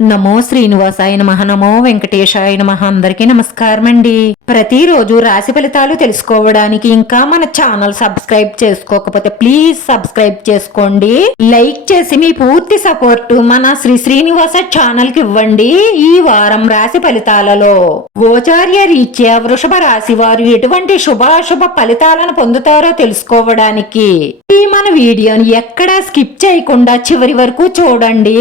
నమో శ్రీనివాసాయ నమః. నమో వెంకటేశాయ నమః. అందరికీ నమస్కారం అండి. ప్రతిరోజు రాశి ఫలితాలు తెలుసుకోవడానికి ఇంకా మన ఛానల్ సబ్స్క్రైబ్ చేసుకోకపోతే ప్లీజ్ సబ్స్క్రైబ్ చేసుకోండి. లైక్ చేసి మీ పూర్తి సపోర్ట్ మన శ్రీనివాస ఛానల్ కి ఇవ్వండి. ఈ వారం రాశి ఫలితాలలో గోచార్య రీత్యా వృషభ రాశి వారు ఎటువంటి శుభాశుభ ఫలితాలను పొందుతారో తెలుసుకోవడానికి ఈ మన వీడియోని ఎక్కడా స్కిప్ చేయకుండా చివరి వరకు చూడండి.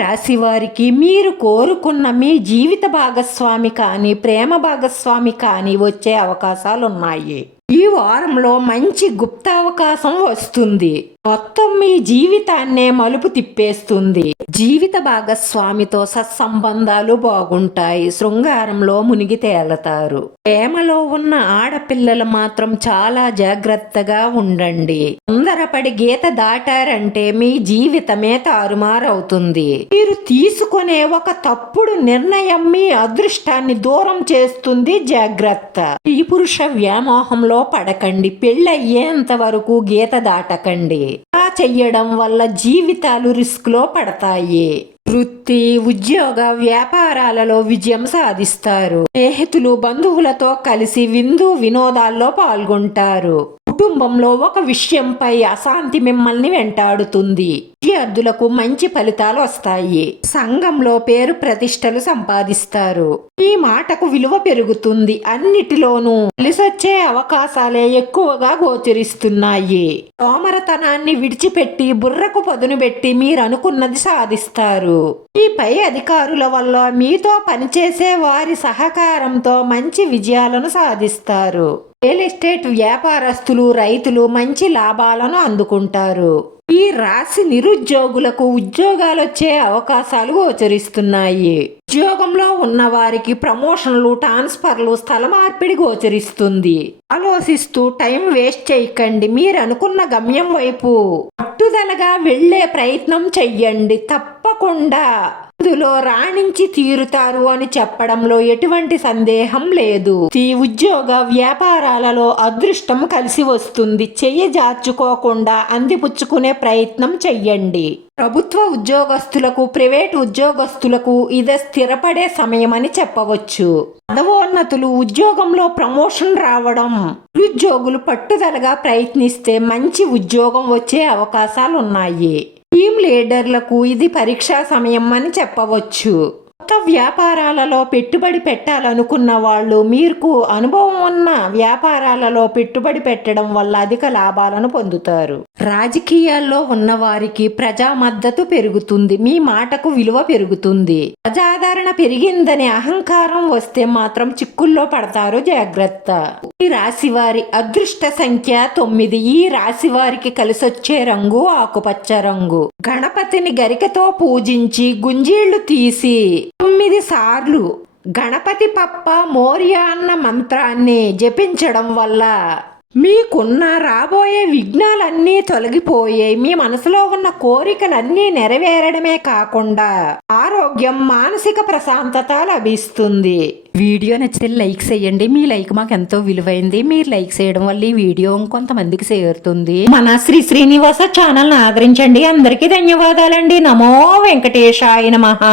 రాశి వారికి మీరు కోరుకున్న మీ జీవిత భాగస్వామి కానీ ప్రేమ భాగస్వామి కానీ వచ్చే అవకాశాలున్నాయి. ఈ వారంలో మంచి గుప్త అవకాశం వస్తుంది. మొత్తం మీ జీవితాన్నే మలుపు తిప్పేస్తుంది. జీవిత భాగస్వామితో సత్సంబంధాలు బాగుంటాయి. శృంగారంలో మునిగి తేలతారు. ప్రేమలో ఉన్న ఆడపిల్లలు మాత్రం చాలా జాగ్రత్తగా ఉండండి. తొందరపడి గీత దాటారంటే మీ జీవితమే తారుమారవుతుంది. మీరు తీసుకునే ఒక తప్పుడు నిర్ణయం మీ అదృష్టాన్ని దూరం చేస్తుంది. జాగ్రత్త. ఈ పురుష వ్యామోహంలో పడకండి. పెళ్ళయ్యేంత వరకు గీత దాటకండి. అలా చెయ్యడం వల్ల జీవితాలు రిస్క్ లో పడతాయి. వృత్తి, ఉద్యోగ, వ్యాపారాలలో విజయం సాధిస్తారు. స్నేహితులు, బంధువులతో కలిసి విందు వినోదాల్లో పాల్గొంటారు. కుటుంబంలో ఒక విషయంపై అశాంతి మిమ్మల్ని వెంటాడుతుంది. విద్యార్థులకు మంచి ఫలితాలు వస్తాయి. సంఘంలో పేరు ప్రతిష్టలు సంపాదిస్తారు. ఈ మాటకు విలువ పెరుగుతుంది. అన్నిటిలోనూ కలిసొచ్చే అవకాశాలే ఎక్కువగా గోచరిస్తున్నాయి. సోమరతనాన్ని విడిచిపెట్టి బుర్రకు పదును పెట్టి మీరు అనుకున్నది సాధిస్తారు. ఈ పై అధికారుల వల్ల మీతో పనిచేసే వారి సహకారంతో మంచి విజయాలను సాధిస్తారు. రియల్ ఎస్టేట్ వ్యాపారస్తులు, రైతులు మంచి లాభాలను అందుకుంటారు. ఈ రాశి నిరుద్యోగులకు ఉద్యోగాలు వచ్చే అవకాశాలు గోచరిస్తున్నాయి. ఉద్యోగంలో ఉన్న వారికి ప్రమోషన్లు, ట్రాన్స్ఫర్లు, స్థల మార్పిడి గోచరిస్తుంది. ఆలోచిస్తూ టైం వేస్ట్ చేయకండి. మీరు అనుకున్న గమ్యం వైపు పట్టుదలగా వెళ్లే ప్రయత్నం చెయ్యండి. తప్పకుండా ఇందులో రాణించి తీరుతారు అని చెప్పడంలో ఎటువంటి సందేహం లేదు. ఈ ఉద్యోగ వ్యాపారాలలో అదృష్టం కలిసి వస్తుంది. చెయ్యి జార్చుకోకుండా అందిపుచ్చుకునే ప్రయత్నం చెయ్యండి. ప్రభుత్వ ఉద్యోగస్తులకు, ప్రైవేట్ ఉద్యోగస్తులకు ఇది స్థిరపడే సమయం అని చెప్పవచ్చు. పదవోన్నతులు, ఉద్యోగంలో ప్రమోషన్ రావడం, నిరుద్యోగులు పట్టుదలగా ప్రయత్నిస్తే మంచి ఉద్యోగం వచ్చే అవకాశాలున్నాయి. టీమ్ లీడర్లకు ఇది పరీక్షా సమయం అని చెప్పవచ్చు. కొత్త వ్యాపారాలలో పెట్టుబడి పెట్టాలనుకున్న వాళ్ళు మీకు అనుభవం ఉన్న వ్యాపారాలలో పెట్టుబడి పెట్టడం వల్ల అధిక లాభాలను పొందుతారు. రాజకీయాల్లో ఉన్న వారికి ప్రజా మద్దతు పెరుగుతుంది. మీ మాటకు విలువ పెరుగుతుంది. ప్రజాదరణ పెరిగిందనే అహంకారం వస్తే మాత్రం చిక్కుల్లో పడతారు. జాగ్రత్త. ఈ రాశి వారి అదృష్ట సంఖ్య 9. ఈ రాశి వారికి కలిసొచ్చే రంగు ఆకుపచ్చ రంగు. గణపతిని గరికతో పూజించి గుంజీళ్లు తీసి 9 సార్లు గణపతి పప్ప మోరియా అన్న మంత్రాన్ని జపించడం వల్ల మీకున్న రాబోయే విఘ్నాలన్నీ తొలగిపోయాయి. మీ మనసులో ఉన్న కోరికలన్నీ నెరవేరడమే కాకుండా ఆరోగ్యం, మానసిక ప్రశాంతత లభిస్తుంది. వీడియో నచ్చితే లైక్ చేయండి. మీ లైక్ మాకు ఎంతో విలువైంది. మీరు లైక్ చేయడం వల్ల ఈ వీడియో కొంతమందికి చేరుతుంది. మన శ్రీనివాస ఛానల్ ఆదరించండి. అందరికీ ధన్యవాదాలండి. నమో వెంకటేశాయ నమః.